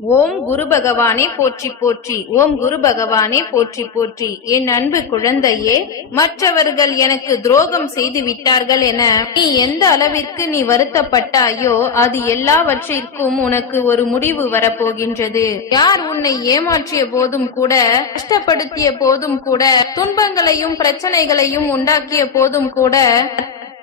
ஓம் குரு பகவானே போற்றி போற்றி ஓம் குரு பகவானே போற்றி போற்றி. என் அன்பு குழந்தையே மற்றவர்கள் எனக்கு துரோகம் செய்து விட்டார்கள் என நீ எந்த அளவிற்கு நீ வருத்தப்பட்டாயோ அது எல்லாவற்றிற்கும் உனக்கு ஒரு முடிவு வரப்போகின்றது. யார் உன்னை ஏமாற்றிய போதும் கூட கஷ்டப்படுத்திய போதும் கூட துன்பங்களையும் பிரச்சனைகளையும் உண்டாக்கிய போதும் கூட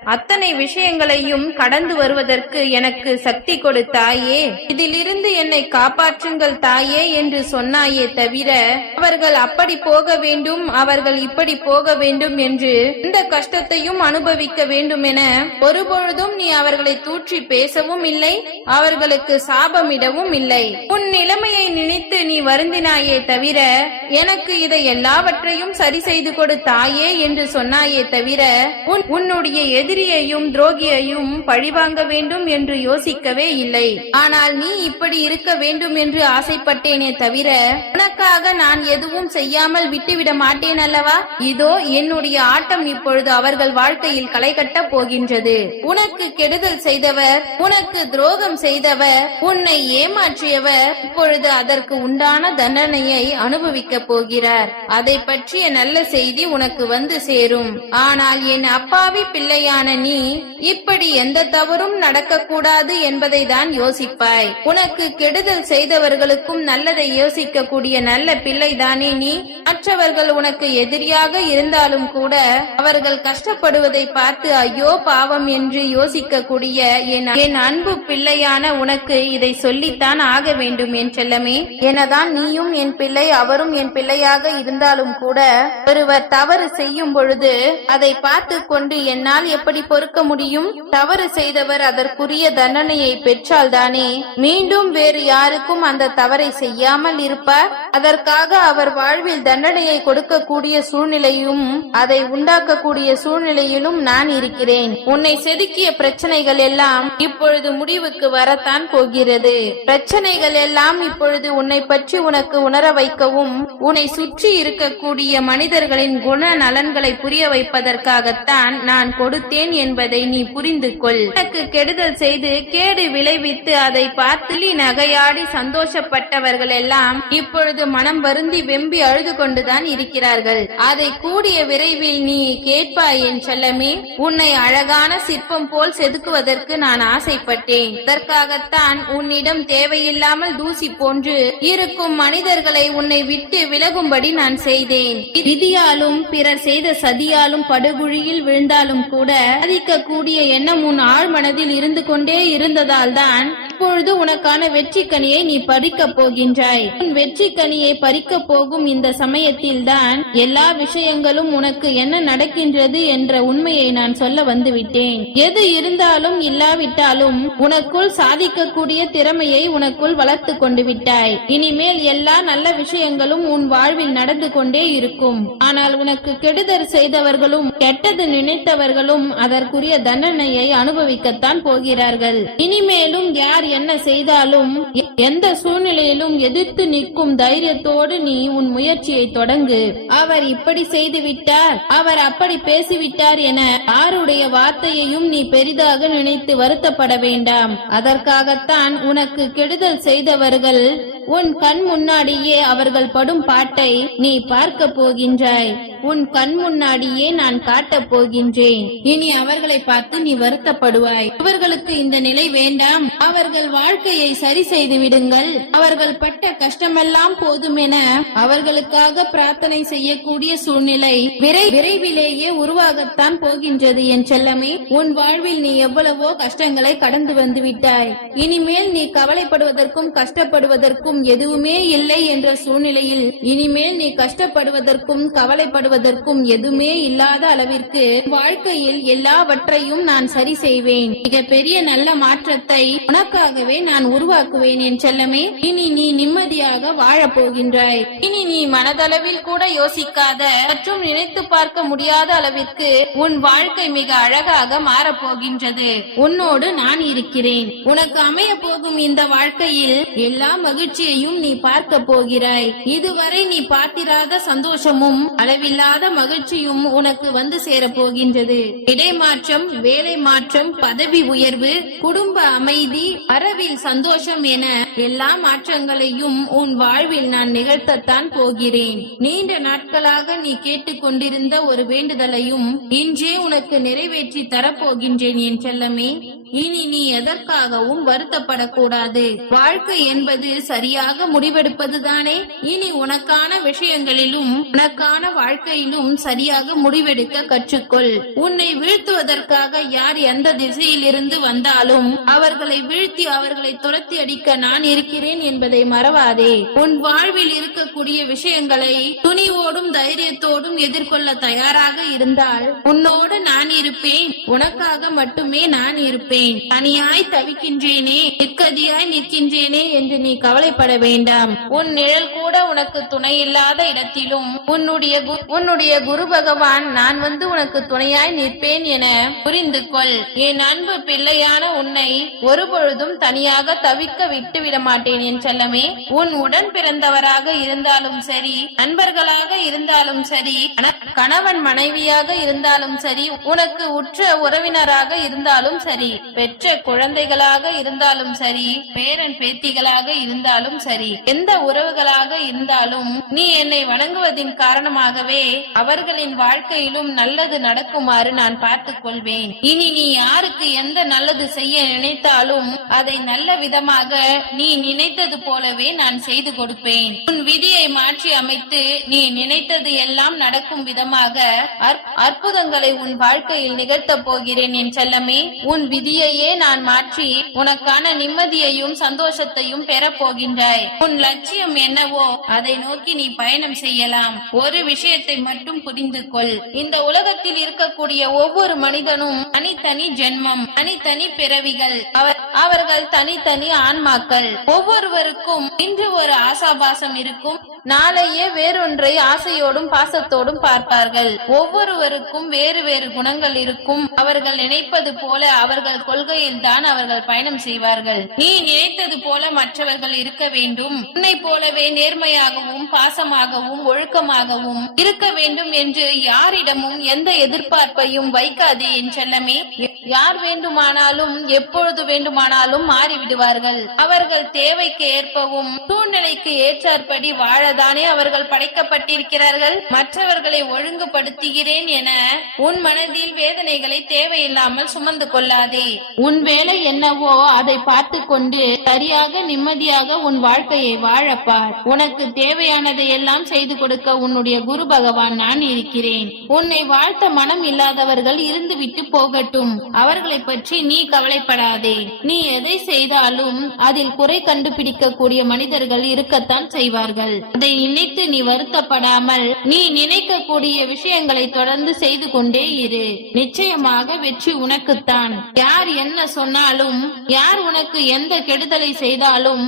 அத்தனை விஷயங்களையும் கடந்து வருவதற்கு எனக்கு சக்தி கொடு தாயே. இதிலிருந்து என்னை காப்பாற்றுங்கள் தாயே என்று சொன்னாயே தவிர அவர்கள் அப்படி போக வேண்டும் அவர்கள் இப்படி போக வேண்டும் என்று இந்த கஷ்டத்தையும் அனுபவிக்க வேண்டும் என ஒருபொழுதும் நீ அவர்களை தூற்றி பேசவும் இல்லை அவர்களுக்கு சாபமிடவும் இல்லை. உன் நிலைமையை நினைத்து நீ வருந்தினாயே தவிர எனக்கு இதை எல்லாவற்றையும் சரி செய்து கொடு தாயே என்று சொன்னாயே தவிர உன் உன்னுடைய எதிரியையும் துரோகியையும் பழிவாங்க வேண்டும் என்று யோசிக்கவே இல்லை. ஆனால் நீ இப்படி இருக்க வேண்டும் என்று ஆசைப்பட்டேனே தவிர உனக்காக நான் எதுவும் செய்யாமல் விட்டுவிட மாட்டேன் அல்லவா? இதோ என்னுடைய ஆட்டம் இப்பொழுது அவர்கள் வாழ்க்கையில் களை கட்டப் போகின்றது. உனக்கு கெடுதல் செய்தவர் உனக்கு துரோகம் செய்தவர் உன்னை ஏமாற்றியவர் இப்பொழுது அதற்கு உண்டான தண்டனையை அனுபவிக்க போகிறார். அதை பற்றிய நல்ல செய்தி உனக்கு வந்து சேரும். ஆனால் என் அப்பாவி பிள்ளையான நீ இப்படி எந்த தவறும் நடக்கக்கூடாது என்பதை தான் யோசிப்பாய். உனக்கு கெடுதல் செய்தவர்களுக்கும் நல்லதை யோசிக்கக்கூடிய நல்ல பிள்ளைதானே நீ? மற்றவர்கள் உனக்கு எதிரியாக இருந்தாலும் கூட அவர்கள் கஷ்டப்படுவதை பார்த்து ஐயோ பாவம் என்று யோசிக்கக்கூடிய என் என் அன்பு பிள்ளையான உனக்கு இதை சொல்லித்தான் ஆக வேண்டும் என் செல்லமே. எனதான் நீயும் என் பிள்ளை அவரும் என் பிள்ளையாக இருந்தாலும் கூட ஒருவர் தவறு செய்யும் பொழுது அதை பார்த்து கொண்டு என்னால் எப்படி பொறுக்க முடியும்? தவறு செய்தவர் அதற்குரிய தண்டனையை பெற்றால் தானே மீண்டும் வேறு யாருக்கும் அந்த தவறை செய்யாமல் இருப்பார்? அதற்காக அவர் வாழ்வில் தண்டனையை கொடுக்கக்கூடிய சூழ்நிலையும் அதை உண்டாக்கக்கூடிய சூழ்நிலையிலும் நான் இருக்கிறேன். உன்னை செதுக்கிய பிரச்சனைகள் எல்லாம் இப்பொழுது முடிவுக்கு வரத்தான் போகிறது. பிரச்சனைகள் எல்லாம் இப்பொழுது உன்னை பற்றி உனக்கு உணர வைக்கவும் உன்னை சுற்றி இருக்கக்கூடிய மனிதர்களின் குண நலன்களை புரிய வைப்பதற்காகத்தான் நான் கொடுத்தேன் என்பதை நீ புரிந்து கொள் உனக்கு கெடுதல் செய்து கேடு விளைவித்து அதை பார்த்து நகையாடி சந்தோஷப்பட்டவர்கள் எல்லாம் இப்பொழுது மனம் வருந்தி வெம்பி அழுது கொண்டுதான் இருக்கிறார்கள். அதை கூடிய விரைவில் நீ கேட்பாய் என் செல்லமே உன்னை அழகான சிற்பம் போல் செதுக்குவதற்கு நான் ஆசைப்பட்டேன். அதற்காகத்தான் உன்னிடம் தேவையில்லாமல் தூசி போன்று இருக்கும் மனிதர்களை உன்னை விட்டு விலகும்படி நான் செய்தேன். விதியாலும் பிறர் செய்த சதியாலும் படுகுழியில் விழுந்தாலும் கூட சாதிக்கக்கூடிய எண்ணம் உன் ஆழ் மனதில் இருந்து கொண்டே இருந்ததால் தான் இப்பொழுது உனக்கான வெற்றி கனியை நீ பறிக்கப் போகின்றாய். உன் வெற்றி கனியை பறிக்கப் போகும் இந்த சமயத்தில்தான் எல்லா விஷயங்களும் உனக்கு என்ன நடக்கின்றது என்ற உண்மையை நான் சொல்ல வந்துவிட்டேன். எது இருந்தாலும் இல்லாவிட்டாலும் உனக்குள் சாதிக்கக்கூடிய திறமையை உனக்குள் வளர்த்து கொண்டு விட்டாய். இனிமேல் எல்லா நல்ல விஷயங்களும் உன் வாழ்வில் நடந்து கொண்டே இருக்கும். ஆனால் உனக்கு கெடுதல் செய்தவர்களும் கெட்டது நினைத்தவர்களும் அதற்குரிய தண்டனையை அனுபவிக்கத்தான் போகிறார்கள். இனிமேலும் யார் என்ன செய்தாலும் எந்த சூழ்நிலையிலும் எதிர்த்து நிற்கும் தைரியத்தோடு நீ உன் முயற்சியை தொடங்கு. அவர் இப்படி செய்து விட்டார் அவர் அப்படி பேசிவிட்டார் என யாருடைய வார்த்தையையும் நீ பெரிதாக நினைத்து வருத்தப்பட வேண்டாம். அதற்காகத்தான் உனக்கு கெடுதல் செய்தவர்கள் உன் கண் முன்னாடியே அவர்கள் படும் பாட்டை நீ பார்க்க போகின்றாய். உன் கண் முன்னாடியே நான் காட்டப் போகின்றேன். இனி அவர்களை பார்த்து நீ வருத்தப்படுவாய். இவர்களுக்கு இந்த நிலை வேண்டாம். அவர்கள் வாழ்க்கையை சரி செய்து விடுங்கள். அவர்கள் பட்ட கஷ்டமெல்லாம் போதும் என அவர்களுக்காக பிரார்த்தனை செய்யக்கூடிய சூழ்நிலை விரை விரைவிலேயே உருவாகத்தான் போகின்றது என் செல்லமே. உன் வாழ்வில் நீ எவ்வளவோ கஷ்டங்களை கடந்து வந்து விட்டாய் இனிமேல் நீ கவலைப்படுவதற்கும் கஷ்டப்படுவதற்கும் எதுவுமே இல்லை என்ற சூழ்நிலையில் இனிமேல் நீ கஷ்டப்படுவதற்கும் கவலைப்படுவதற்கும் எதுவுமே இல்லாத அளவிற்கு வாழ்க்கையில் எல்லாவற்றையும் நான் சரி செய்வேன். மிக பெரிய நல்ல மாற்றத்தை உனக்காகவே நான் உருவாக்குவேன் என் செல்லமே. இனி நீ நிம்மதியாக வாழப் போகின்றாய். இனி நீ மனதளவில் கூட யோசிக்காத மற்றும் நினைத்து பார்க்க முடியாத அளவிற்கு உன் வாழ்க்கை மிக அழகாக மாறப்போகின்றது உன்னோடு நான் இருக்கிறேன். உனக்கு அமைய போகும் இந்த வாழ்க்கையில் எல்லா மகிழ்ச்சி மகிழ்ச்சியையும் நீ பார்க்க போகிறாய். இதுவரை நீ பார்த்திராத சந்தோஷமும் அளவில்லாத மகிழ்ச்சியும் உனக்கு வந்து சேரப்போகின்றது இடைமாற்றம் வேலை மாற்றம் பதவி உயர்வு குடும்ப அமைதி வரவில் சந்தோஷம் என எல்லா மாற்றங்களையும் உன் வாழ்வில் நான் நிகழ்த்தத்தான் போகிறேன். நீண்ட நாட்களாக நீ கேட்டுக்கொண்டிருந்த ஒரு வேண்டுதலையும் இன்றே உனக்கு நிறைவேற்றி தரப்போகின்றேன் என் செல்லமே. இனி நீ எதற்காகவும் வருத்தப்படக்கூடாது. வாழ்க்கை என்பது சரியாக முடிவெடுப்பதுதானே? இனி உனக்கான விஷயங்களிலும் உனக்கான வாழ்க்கையிலும் சரியாக முடிவெடுக்க கற்றுக்கொள். உன்னை வீழ்த்துவதற்காக யார் எந்த திசையில் இருந்து வந்தாலும் அவர்களை வீழ்த்தி அவர்களை துரத்தி அடிக்க நான் இருக்கிறேன் என்பதை மறவாதே. உன் வாழ்வில் இருக்கக்கூடிய விஷயங்களை துணிவோடும் தைரியத்தோடும் எதிர்கொள்ள தயாராக இருந்தால் உன்னோடு நான் இருப்பேன். உனக்காக மட்டுமே நான் இருப்பேன். தனியாய் தவிக்கின்றேனே நிற்கதியாய் நிற்கின்றேனே என்று நீ கவலைப்பட வேண்டாம். உன் நிழல் கூட உனக்கு துணை இல்லாத இடத்திலும் உன்னுடைய உன்னுடைய குரு பகவான் நான் வந்து உனக்கு துணையாய் நிற்பேன் என புரிந்து கொள். என் அன்பு பிள்ளையான உன்னை ஒருபொழுதும் தனியாக தவிக்க விட்டு விட மாட்டேன் என் செல்லமே. உன் உடன் பிறந்தவராக இருந்தாலும் சரி நண்பர்களாக இருந்தாலும் சரி கண- கணவன் மனைவியாக இருந்தாலும் சரி உனக்கு உற்ற உறவினராக இருந்தாலும் சரி பெற்ற குழந்தைகளாக இருந்தாலும் சரி பேரன் பேத்திகளாக இருந்தாலும் சரி எந்த உறவுகளாக இருந்தாலும் நீ என்னை வணங்குவதின் காரணமாகவே அவர்களின் வாழ்க்கையிலும் நல்லது நடக்குமாறு நான் பார்த்துக் கொள்வேன். இனி நீ யாருக்கு எந்த நல்லது செய்ய நினைத்தாலும் அதை நல்ல விதமாக நீ நினைத்தது போலவே நான் செய்து கொடுப்பேன். உன் விதியை மாற்றி அமைத்து நீ நினைத்தது எல்லாம் நடக்கும் விதமாக அற்புதங்களை உன் வாழ்க்கையில் நிகழ்த்த போகிறேன் என் செல்லமே. உன் விதியை விதியையே நான் மாற்றி உனக்கான நிம்மதியையும் சந்தோஷத்தையும் பெறப்போகின்றாய் உன் லட்சியம் என்னவோ அதை நோக்கி நீ பயணம் செய்யலாம். ஒரு விஷயத்தை மட்டும் புரிந்து கொள். இந்த உலகத்தில் இருக்கக்கூடிய ஒவ்வொரு மனிதனும் தனித்தனி ஜென்மம் தனித்தனி பிறவிகள். அவர் அவர்கள் தனித்தனி ஆன்மாக்கள். ஒவ்வொருவருக்கும் இன்று ஒரு ஆசாபாசம் இருக்கும். நாளையே வேறொன்றை ஆசையோடும் பாசத்தோடும் பார்ப்பார்கள். ஒவ்வொருவருக்கும் வேறு வேறு குணங்கள் இருக்கும். அவர்கள் நினைப்பது போல அவர்கள் கொள்கையில் தான் அவர்கள் பயணம் செய்வார்கள். நீ நினைத்தது போல மற்றவர்கள் இருக்க வேண்டும். உன்னை போலவே நேர்மையாகவும் பாசமாகவும் ஒழுக்கமாகவும் இருக்க வேண்டும் என்று யாரிடமும் எந்த எதிர்பார்ப்பையும் வைக்காதே என் செல்லமே. யார் வேண்டுமானாலும் எப்பொழுது வேண்டுமானாலும் மாறிவிடுவார்கள். அவர்கள் தேவைக்கு ஏற்பவும் சூழ்நிலைக்கு ஏற்றாற்படி வாழதானே அவர்கள் படைக்கப்பட்டிருக்கிறார்கள். மற்றவர்களை ஒழுங்குபடுத்துகிறேன் என உன் மனதில் வேதனைகளை தேவையில்லாமல் சுமந்து கொள்ளாதே. உன் வேலை என்னவோ அதை பார்த்து கொண்டு சரியாக நிம்மதியாக உன் வாழ்க்கையை வாழப்பார். உனக்கு தேவையானதை எல்லாம் செய்து கொடுக்க உன்னுடைய குரு பகவான் நான் இருக்கிறேன். உன்னை வாழ்த்த மனம் இல்லாதவர்கள் இருந்துவிட்டு போகட்டும். அவர்களை பற்றி நீ கவலைப்படாதே. நீ எதை செய்தாலும் அதில் குறை கண்டுபிடிக்க கூடிய மனிதர்கள் இருக்கத்தான் செய்வார்கள். அதை நினைத்து நீ வருத்தப்படாமல் நீ நினைக்கக்கூடிய விஷயங்களை தொடர்ந்து செய்து கொண்டே இரு. நிச்சயமாக வெற்றி உனக்குத்தான். யார் என்ன சொன்னாலும் யார் உனக்கு எந்த கெடுதலை செய்தாலும்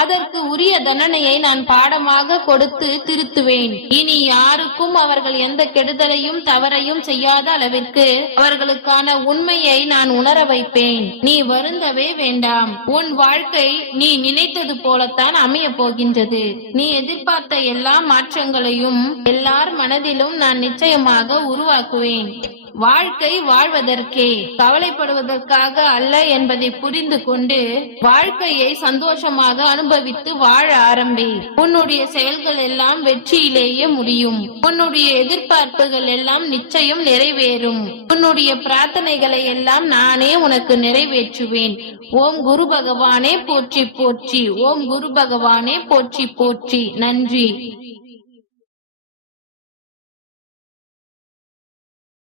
அதற்கு உரிய தண்டனையை நான் பாடமாக கொடுத்து திருத்துவேன். இனி யாருக்கும் அவர்கள் எந்த கெடுதலையும் தவறையும் செய்யாத அளவிற்கு அவர்களுக்கான உண்மையை நான் உணர வைப்பேன். நீ வருந்த வருந்தவே வேண்டாம். உன் வாழ்க்கை நீ நினைத்தது போலத்தான் அமைய போகின்றது. நீ எதிர்பார்த்த எல்லா மாற்றங்களையும் எல்லார் மனதிலும் நான் நிச்சயமாக உருவாக்குவேன். வாழ்க்கை வாழ்வதற்கே கவலைப்படுவதற்காக அல்ல என்பதை புரிந்து கொண்டு வாழ்க்கையை சந்தோஷமாக அனுபவித்து வாழ ஆரம்பி. உன்னுடைய செயல்கள் எல்லாம் வெற்றியிலேயே முடியும். உன்னுடைய எதிர்பார்ப்புகள் எல்லாம் நிச்சயம் நிறைவேறும். உன்னுடைய பிரார்த்தனைகளை எல்லாம் நானே உனக்கு நிறைவேற்றுவேன். ஓம் குரு பகவானே போற்றி போற்றி. ஓம் குரு பகவானே போற்றி போற்றி. நன்றி.